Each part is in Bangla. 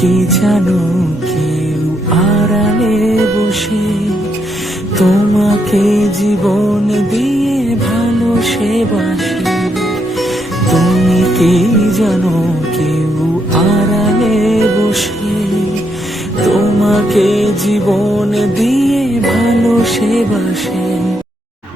কি জানো কেউ আড়ালে বসে তোমাকে জীবন দিয়ে ভালোবাসে। তুমি কি জানো কেউ আড়ালে বসে তোমাকে জীবন দিয়ে ভালোবাসে।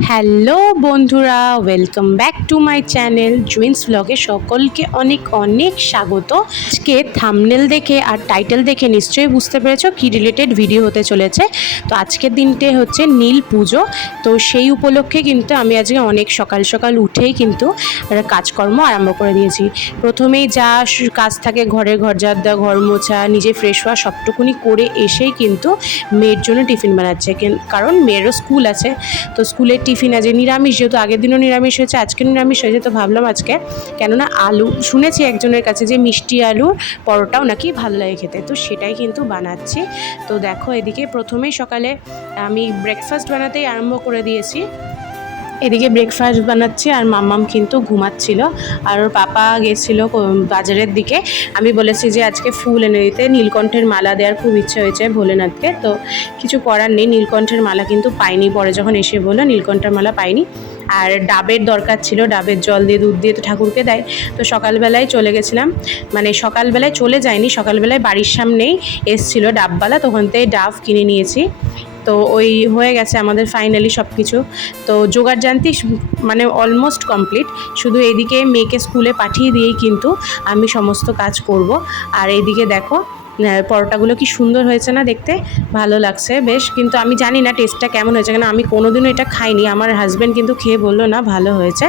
হ্যালো বন্ধুরা, welcome back to my channel জুইন্স ব্লগে সকলকে অনেক অনেক স্বাগত। আজকে থাম্বনেল দেখে আর টাইটেল দেখে নিশ্চয়ই বুঝতে পেরেছো কি রিলেটেড ভিডিও হতে চলেছে। তো আজকের দিনটা হচ্ছে নীল পুজো। তো সেই উপলক্ষে কিন্তু আমি আজকে অনেক সকাল সকাল উঠেই কিন্তু কাজকর্ম আরম্ভ করে দিয়েছি। প্রথমেই যা কাজ থাকে ঘরের ঘর ঝাড় দেওয়া, ঘর মোছা, নিজে ফ্রেশ হওয়া সবটুকুনি করে এসেই কিন্তু মেয়ের জন্য টিফিন বানাচ্ছে, কারণ মেয়েরও স্কুল আছে। তো স্কুলের টিফিন আছে নিরামিষ, যেহেতু আগের দিনও নিরামিষ হয়েছে আজকে নিরামিষ হয়েছে, তো ভাবলাম আজকে কেননা আলু, শুনেছি একজনের কাছে যে মিষ্টি আলুর পরোটাও নাকি ভালো লাগে খেতে, তো সেটাই কিন্তু বানাচ্ছি। তো দেখো এদিকে প্রথমেই সকালে আমি ব্রেকফাস্ট বানাতেই আরম্ভ করে দিয়েছি। এদিকে ব্রেকফাস্ট বানাচ্ছি আর মাম্মাম কিন্তু ঘুমাচ্ছিল, আর ওর পাপা গেছিল বাজারের দিকে। আমি বলেছি যে আজকে ফুল এনে দিতে, নীলকণ্ঠের মালা দেওয়ার খুব ইচ্ছে হয়েছে ভোলেনাথকে, তো কিছু করার নেই, নীলকণ্ঠের মালা কিন্তু পাইনি। পরে যখন এসে বললো নীলকণ্ঠের মালা পাইনি, আর ডাবের দরকার ছিল, ডাবের জল দিয়ে দুধ দিয়ে তো ঠাকুরকে দেয়। তো সকালবেলায় চলে গেছিলাম, মানে সকালবেলায় চলে যায়নি, সকালবেলায় বাড়ির সামনেই এসছিল ডাবওয়ালা, তখন থেকে ডাব কিনে নিয়েছি। তো ওই হয়ে গেছে আমাদের ফাইনালি সব কিছু। তো জোগাড় জানতি মানে অলমোস্ট কমপ্লিট, শুধু এদিকে মেয়েকে স্কুলে পাঠিয়ে দিয়েই কিন্তু আমি সমস্ত কাজ করব। আর এইদিকে দেখো পরোটাগুলো কি সুন্দর হয়েছে না, দেখতে ভালো লাগছে বেশ, কিন্তু আমি জানি না টেস্টটা কেমন হয়েছে, কেন আমি কোনোদিনও এটা খাইনি। আমার হাজব্যান্ড কিন্তু খেয়ে বললো না ভালো হয়েছে।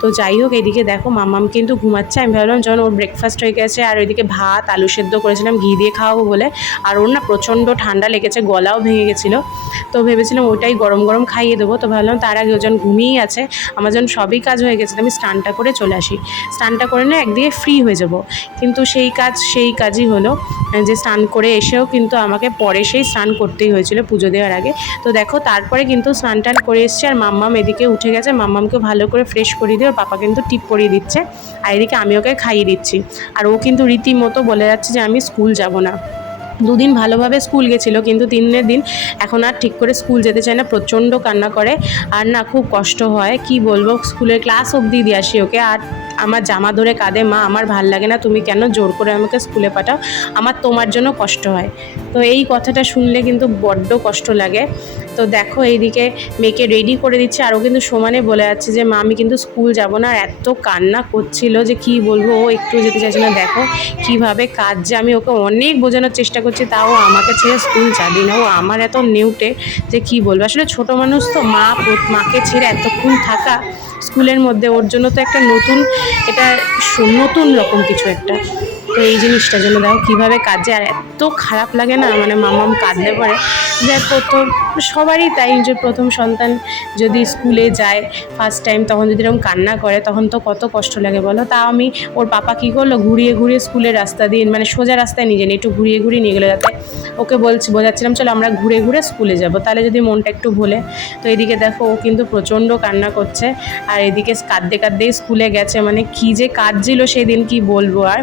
তো যাই হোক, এদিকে দেখো মাম্মাম কিন্তু ঘুমাচ্ছে। আমি ভাবলাম যখন ওর ব্রেকফাস্ট হয়ে গেছে, আর ওইদিকে ভাত আলু সেদ্ধ করেছিলাম ঘি দিয়ে খাওয়াবো বলে, আর ওর না প্রচণ্ড ঠান্ডা লেগেছে, গলাও ভেঙে গেছিলো, তো ভেবেছিলাম ওইটাই গরম গরম খাইয়ে দেবো। তো ভাবলাম তার আগে ওজন ঘুমিয়েই আছে, আমার যখন সবই কাজ হয়ে গেছে আমি স্নানটা করে চলে আসি, স্নানটা করে না একদিকে ফ্রি হয়ে যাব। কিন্তু সেই কাজই হলো যে স্নান করে এসেও কিন্তু আমাকে পরে সেই স্নান করতেই হয়েছিল পুজো দেওয়ার আগে। তো দেখো তারপরে কিন্তু স্নান টান করে এসছে, আর মাম্মাম এদিকে উঠে গেছে, মাম্মামকে ভালো করে ফ্রেশ করিয়ে দিয়ে ওর পাপা কিন্তু টিপ পরিয়ে দিচ্ছে, আর এদিকে আমি ওকে খাইয়ে দিচ্ছি। আর ও কিন্তু রীতিমতো বলে যাচ্ছে যে আমি স্কুল যাব না। দুদিন ভালোভাবে স্কুল গেছিলো, কিন্তু 3 দিন এখন আর ঠিক করে স্কুল যেতে চায় না, প্রচণ্ড কান্না করে, আর না খুব কষ্ট হয়, কি বলবো, স্কুলের ক্লাস অবধি দিয়ে আসি ওকে, আর আমার জামা ধরে কাঁদে, মা আমার ভাল লাগে না, তুমি কেন জোর করে আমাকে স্কুলে পাঠাও, আমার তোমার জন্য কষ্ট হয়। তো এই কথাটা শুনলে কিন্তু বড্ড কষ্ট লাগে। তো দেখো এইদিকে মেয়েকে রেডি করে দিচ্ছে, আরও কিন্তু সমানে বলে যাচ্ছে যে মা আমি কিন্তু স্কুল যাব না, আর এত কান্না করছিল যে কি বলবো, ও একটু যেতে চাইছে না। দেখো কিভাবে কাঁদছে, আমি ওকে অনেক বোঝানোর চেষ্টা করছি, তাও আমাকে ছেড়ে স্কুল যাবি না। ও আমার এত নেউটে যে কি বলবো, আসলে ছোটো মানুষ তো, মাকে ছেড়ে এতক্ষণ থাকা স্কুলের মধ্যে ওর জন্য তো একটা নতুন, এটা নতুন রকম কিছু একটা। তো এই জিনিসটার জন্য দেখো কীভাবে কাঁদছে, আর এত খারাপ লাগে না, মানে মামাম কাঁদলে পরে যে প্রথম, সবারই তাই, যে প্রথম সন্তান যদি স্কুলে যায় ফার্স্ট টাইম, তখন যদি এরকম কান্না করে তখন তো কত কষ্ট লাগে বলো। তাও আমি, ওর পাপা কী করলো, ঘুরিয়ে ঘুরিয়ে স্কুলের রাস্তা দিয়ে, মানে সোজা রাস্তায় নিয়ে যায়নি, একটু ঘুরিয়ে ঘুরিয়ে নিয়ে গেলো, যাতে ওকে বোঝাচ্ছিলাম চলো আমরা ঘুরে ঘুরে স্কুলে যাব, তাহলে যদি মনটা একটু ভোলে। তো এদিকে দেখো ও কিন্তু প্রচণ্ড কান্না করছে, আর এদিকে কাঁদতে কাঁদতেই স্কুলে গেছে, মানে কী যে কাঁদছিল সেদিন কি বলবো। আর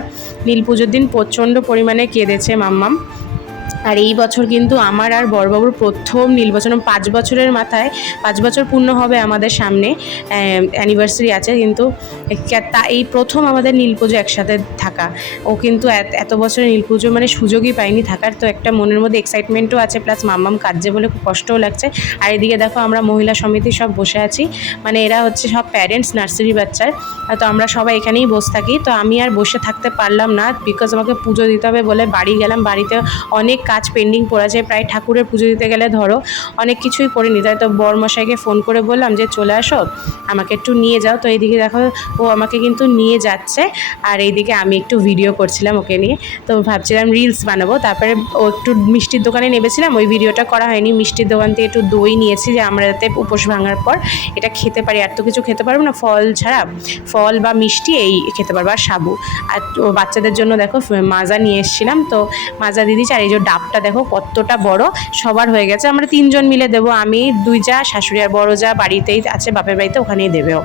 নীল পুজোর দিন প্রচণ্ড পরিমাণে কেঁদেছে মাম্মাম। আর এই বছর কিন্তু আমার আর বড়বাবুর প্রথম নীলবচনম, 5 বছরের মাথায় 5 বছর পূর্ণ হবে আমাদের সামনে, অ্যানিভার্সারি আছে, কিন্তু এই প্রথম আমাদের নীল পুজো একসাথে থাকা। ও কিন্তু এত বছরের নীল পুজো মানে সুযোগই পাইনি থাকার, তো একটা মনের মধ্যে এক্সাইটমেন্টও আছে, প্লাস মাম্মাম কাঁদছে বলে খুব কষ্টও লাগছে। আর এদিকে দেখো আমরা মহিলা সমিতি সব বসে আছি, মানে এরা হচ্ছে সব প্যারেন্টস নার্সারি বাচ্চার, তো আমরা সবাই এখানেই বসে থাকি। তো আমি আর বসে থাকতে পারলাম না, বিকজ আমাকে পুজো দিতে হবে বলে বাড়ি গেলাম। বাড়িতে অনেক কাজ পেন্ডিং পড়ে আছে, প্রায় ঠাকুরের পুজো দিতে গেলে ধরো অনেক কিছুই করে নিতে হয়। তো বরমশাইকে ফোন করে বললাম যে চলে আসো, আমাকে একটু নিয়ে যাও। তো এইদিকে দেখো ও আমাকে কিন্তু নিয়ে যাচ্ছে, আর এইদিকে আমি একটু ভিডিও করছিলাম ওকে নিয়ে। তো ভাবছিলাম রিলস বানাবো, তারপরে ও একটু মিষ্টির দোকানে নেমেছিলাম, ওই ভিডিওটা করা হয়নি। মিষ্টির দোকান থেকে একটু দই নিয়েছি, যে আমরা যাতে উপোস ভাঙার পর এটা খেতে পারি, আর তো কিছু খেতে পারবো না, ফল ছাড়া, ফল বা মিষ্টি এই খেতে পারবো, আর সাবু। আর ও বাচ্চাদের জন্য দেখো মাজা নিয়ে এসেছিলাম, তো মাজা দিদি, আর এই যে কাপটা দেখো কতটা বড়, সবার হয়ে গেছে। আমরা 3 জন মিলে দেবো, আমি 2 যা, শাশুড়ি আর বড় যা বাড়িতেই আছে, বাপের বাড়িতে, ওখানেই দেবেও।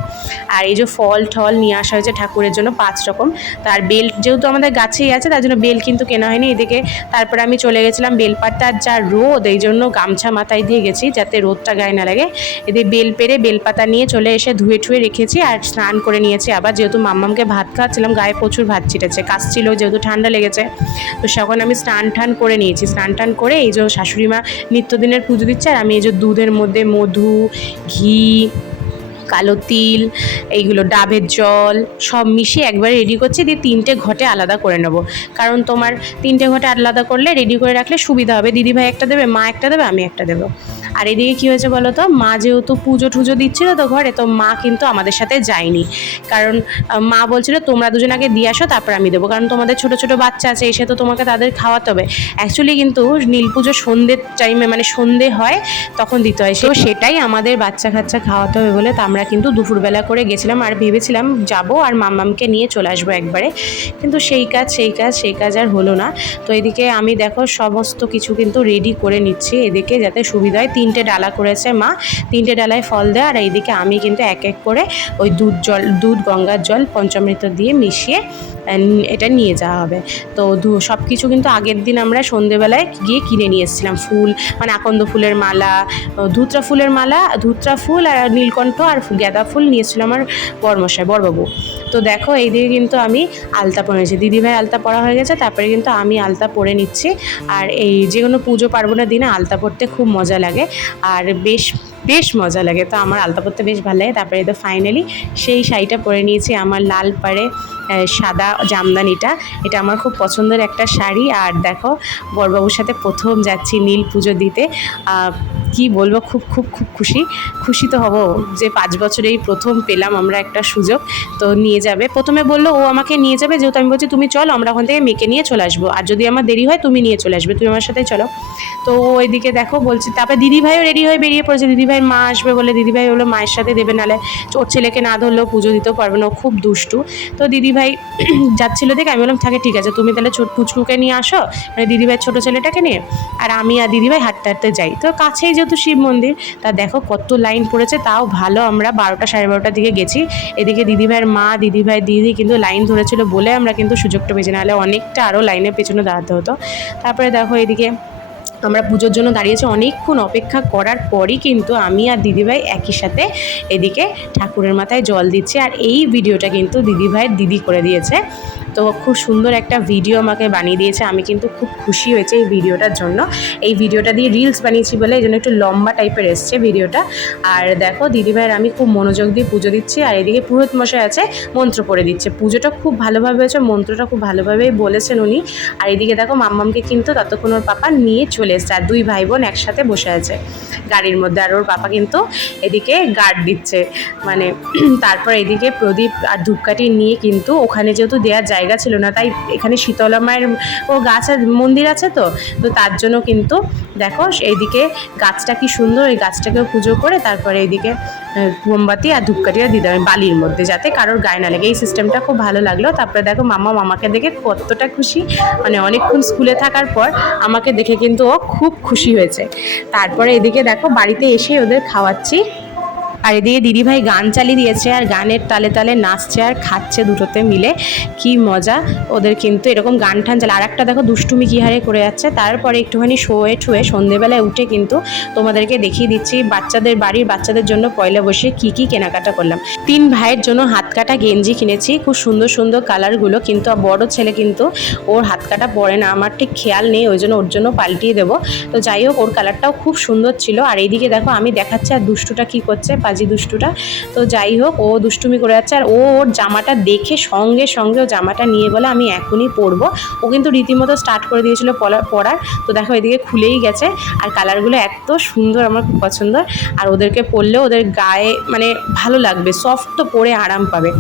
আর এই যে ফল ঠল নিয়ে আসা হয়েছে ঠাকুরের জন্য 5 রকম। তার বেল যেহেতু আমাদের গাছেই আছে তার জন্য বেল কিন্তু কেনা হয়নি। এদিকে তারপরে আমি চলে গেছিলাম বেলপাতার যা রোদ, এই জন্য গামছা মাথায় দিয়ে গেছি যাতে রোদটা গায়ে না লাগে। এদিকে বেল পেরে বেলপাতা নিয়ে চলে এসে ধুয়ে ঠুয়ে রেখেছি আর স্নান করে নিয়েছি আবার, যেহেতু মাম্মামকে ভাত খাওয়াচ্ছিলাম, গায়ে প্রচুর ভাত ছিটেছে, কাশছিল, যেহেতু ঠান্ডা লেগেছে। তো তখন আমি স্নান টান করে নিয়েছি। স্নান টান করে এই যে শাশুড়ি মা নিত্যদিনের পুজো দিচ্ছে, আর আমি এই যে দুধের মধ্যে মধু, ঘি, কালো তিল, এইগুলো ডাবের জল সব মিশিয়ে একবারে রেডি করছি, দিয়ে 3টে ঘটে আলাদা করে নেবো। কারণ তোমার 3টে ঘটে আলাদা করলে রেডি করে রাখলে সুবিধা হবে। দিদিভাই একটা দেবে, মা একটা দেবে, আমি একটা দেবো। আর এদিকে কী হয়েছে বলো তো, মা যেহেতু পুজো টুজো দিচ্ছিল তো ঘরে, তো মা কিন্তু আমাদের সাথে যায়নি। কারণ মা বলছিল তোমরা দুজন আগে দিয়ে আসো তারপর আমি দেবো, কারণ তোমাদের ছোটো ছোটো বাচ্চা আছে, এসে তো তোমাকে তাদের খাওয়াতে হবে। অ্যাকচুয়ালি কিন্তু নীল পুজো সন্ধ্যের টাইমে, মানে সন্ধ্যে হয় তখন দিতে হয়, তো সেটাই আমাদের বাচ্চা কাচ্চা খাওয়াতে হবে বলে তো আমরা কিন্তু দুপুরবেলা করে গেছিলাম। আর ভেবেছিলাম যাবো আর মাম্মামকে নিয়ে চলে আসবো একবারে, কিন্তু সেই কাজ আর হলো না। তো এদিকে আমি দেখো সমস্ত কিছু কিন্তু রেডি করে নিচ্ছি এদিকে, যাতে সুবিধা হয়। 3টে ডালা করেছে মা, 3টে ডালায় ফল দেয়। আর এইদিকে আমি কিন্তু এক এক করে ওই দুধ গঙ্গার জল পঞ্চামৃত দিয়ে মিশিয়ে এটা নিয়ে যাওয়া হবে। তো সব কিছু কিন্তু আগের দিন আমরা সন্ধেবেলায় গিয়ে কিনে নিয়ে এসেছিলাম। ফুল মানে আকন্দ ফুলের মালা, ধুত্রা ফুলের মালা, ধুত্রা ফুল আর নীলকণ্ঠ আর গাঁদা ফুল নিয়েছিলাম আমার বড়বাবু। তো দেখো এইদিকে কিন্তু আমি আলতা পরেছি, দিদিভাই আলতা পরা হয়ে গেছে, তারপরে কিন্তু আমি আলতা পরে নিচ্ছি। আর এই যে কোনো পুজো পার্বণের দিনে আলতা পরতে খুব মজা লাগে, আর বেশ মজা লাগে। তো আমার আলতা পরতে বেশ ভালো লাগে। তারপরে তো ফাইনালি সেই শাড়িটা পরে নিয়েছি, আমার লাল পাড়ে সাদা জামদানিটা, এটা আমার খুব পছন্দের একটা শাড়ি। আর দেখো বড়বাবুর সাথে প্রথম যাচ্ছি নীল পুজো দিতে, কি বলবো, খুব খুশি তো হব যে 5 বছরে এই প্রথম পেলাম আমরা একটা সুযোগ। তো নিয়ে যাবে, প্রথমে বললো ও আমাকে নিয়ে যাবে, যেহেতু আমি বলছি তুমি চলো, আমরা ওখান থেকে মেয়েকে নিয়ে চলে আসবো, আর যদি আমার দেরি হয় তুমি নিয়ে চলে আসবে, তুমি আমার সাথে চলো। তো ওইদিকে দেখো বলছি, তারপরে দিদিভাইও রেডি হয়ে বেরিয়ে পড়েছে। দিদিভাইয়ের মা আসবে বলে, দিদিভাই হলো মায়ের সাথে দেবে, নাহলে ওর ছেলেকে না ধরলেও পুজো দিতেও পারবে না, ও খুব দুষ্টু। তো দিদিভাই যাচ্ছিলো দেখে আমি বললাম থাকে ঠিক আছে, তুমি তাহলে পুচকুকে নিয়ে আসো, মানে দিদিভাইয়ের ছোটো ছেলেটাকে নিয়ে, আর আমি আর দিদিভাই হাঁটতে হাঁটতে যাই। তো কাছেই যেহেতু শিব মন্দির, তা দেখো কত লাইন পড়েছে, তাও ভালো আমরা 12টা সাড়ে 12টার দিকে গেছি। এদিকে দিদিভাইয়ের মা, দিদি কিন্তু লাইন ধরেছিল বলে আমরা কিন্তু সুযোগটা পেয়েছি, নাহলে অনেকটা আরও লাইনের পেছনে দাঁড়াতে হতো। তারপরে দেখো এদিকে আমরা পুজোর জন্য দাঁড়িয়েছি, অনেকক্ষণ অপেক্ষা করার পরই কিন্তু আমি আর দিদিভাই একই সাথে এদিকে ঠাকুরের মাথায় জল দিচ্ছি। আর এই ভিডিওটা কিন্তু দিদিভাইয়ের দিদি করে দিয়েছে, তো খুব সুন্দর একটা ভিডিও আমাকে বানিয়ে দিয়েছে। আমি কিন্তু খুব খুশি হয়েছে এই ভিডিওটার জন্য। এই ভিডিওটা দিয়ে রিলস বানিয়েছি বলে এই জন্য একটু লম্বা টাইপের এসছে ভিডিওটা। আর দেখো দিদিভাইয়ের আমি খুব মনোযোগ দিয়ে পুজো দিচ্ছি, আর এদিকে পুরোহিত মশাই আছে মন্ত্র পড়ে দিচ্ছে। পুজোটা খুব ভালোভাবে হয়েছে, মন্ত্রটা খুব ভালোভাবেই বলেছেন উনি। আর এদিকে দেখো মাম্মামকে কিন্তু ততক্ষণ ওর পাপা নিয়ে চলে এসছে, আর 2 ভাই বোন একসাথে বসে আছে গাড়ির মধ্যে, আর ওর পাপা কিন্তু এদিকে গার্ড দিচ্ছে মানে। তারপর এদিকে প্রদীপ আর ধূপকাঠি নিয়ে কিন্তু ওখানে যেহেতু দেওয়ার জায়গা ছিল না, তাই এখানে শীতলা মায়ের গাছ মন্দির আছে, তো তার জন্য কিন্তু দেখো এইদিকে গাছটা কি সুন্দর, এই গাছটাকেও পুজো করে তারপরে এইদিকে মোমবাতি আর ধূপকাঠিটা দিতে হবে বালির মধ্যে, যাতে কারোর গায়ে না লাগে। এই সিস্টেমটা খুব ভালো লাগলো। তারপরে দেখো মামাকে দেখে কতটা খুশি, মানে অনেকক্ষণ স্কুলে থাকার পর আমাকে দেখে কিন্তু ও খুব খুশি হয়েছে। তারপরে এদিকে দেখো বাড়িতে এসে ওদের খাওয়াচ্ছি, আর এদিকে দিদিভাই গান চালিয়ে দিয়েছে, আর গানের তালে তালে নাচছে আর খাচ্ছে দুটোতে মিলে, কি মজা ওদের কিন্তু এরকম গান ঠান চালে। আর একটা দেখো দুষ্টুমি কী হারে করে যাচ্ছে। তারপরে একটুখানি ঠুয়ে সন্ধেবেলায় উঠে কিন্তু তোমাদেরকে দেখিয়ে দিচ্ছি বাড়ির বাচ্চাদের জন্য পয়লা বসে কি কেনাকাটা করলাম। 3 ভাইয়ের জন্য হাত কাটা গেঞ্জি কিনেছি, খুব সুন্দর সুন্দর কালারগুলো, কিন্তু বড় ছেলে কিন্তু ওর হাত কাটা পরে না, আমার ঠিক খেয়াল নেই, ওই জন্য ওর জন্য পাল্টিয়ে দেবো। তো যাই হোক ওর কালারটাও খুব সুন্দর ছিল। আর এইদিকে দেখো আমি দেখাচ্ছি আর দুষ্টুটা কী করছে, দুষ্টুটা। তো যাই হোক ও দুষ্টুমি করে যাচ্ছে, আর ওর জামাটা দেখে সঙ্গে ও জামাটা নিয়ে বলে আমি এখনই পরবো। ও কিন্তু রীতিমতো স্টার্ট করে দিয়েছিল পরার। তো দেখো এদিকে খুলেই গেছে, আর কালারগুলো এত সুন্দর, আমার খুব পছন্দ। আর ওদেরকে পরলেও ওদের গায়ে মানে ভালো লাগবে, সফট তো পরে আরাম পাবে।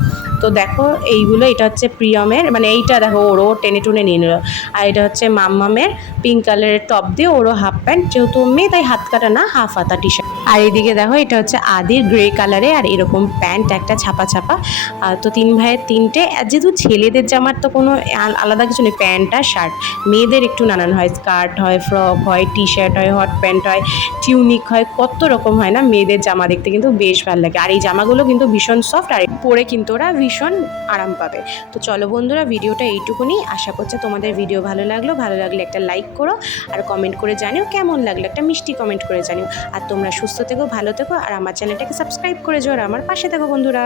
তো দেখো এইগুলো, এটা হচ্ছে প্রিয়মের, মানে এইটা দেখো ওরও টেনে টুনে নিয়ে নিল। আর এটা হচ্ছে মাম্মামের পিঙ্ক কালারের টপ দিয়ে, ওরও হাফ প্যান্ট, যেহেতু মেয়ে তাই হাত কাটা না, হাফ হাতা টি শার্ট। আর এদিকে দেখো এটা হচ্ছে আদির গ্রে কালারে আর এরকম প্যান্ট একটা ছাপা ছাপা। তো 3 ভাইয়ের 3টে। আর যেহেতু ছেলেদের জামার তো কোনো আলাদা কিছু নেই, প্যান্ট আর শার্ট। মেয়েদের একটু নানান হয়, স্কার্ট হয়, ফ্রক হয়, টি শার্ট হয়, হট প্যান্ট হয়, টিউনিক হয়, কত রকম হয় না। মেয়েদের জামা দেখতে কিন্তু বেশ ভালো লাগে। আর এই জামাগুলো কিন্তু ভীষণ সফট, আর পরে কিন্তু ওরা ভীষণ আরাম পাবে। তো চলো বন্ধুরা, ভিডিওটা এইটুকুনি। আশা করছি তোমাদের ভিডিও ভালো লাগলে একটা লাইক করো, আর কমেন্ট করে জানিও কেমন লাগলো, একটা মিষ্টি কমেন্ট করে জানিও। আর তোমরা সুস্থ থেকো, ভালো থেকো, আর আমার চ্যানেলটাকে সাবস্ক্রাইব করে যাও, আর আমার পাশে থেকো বন্ধুরা।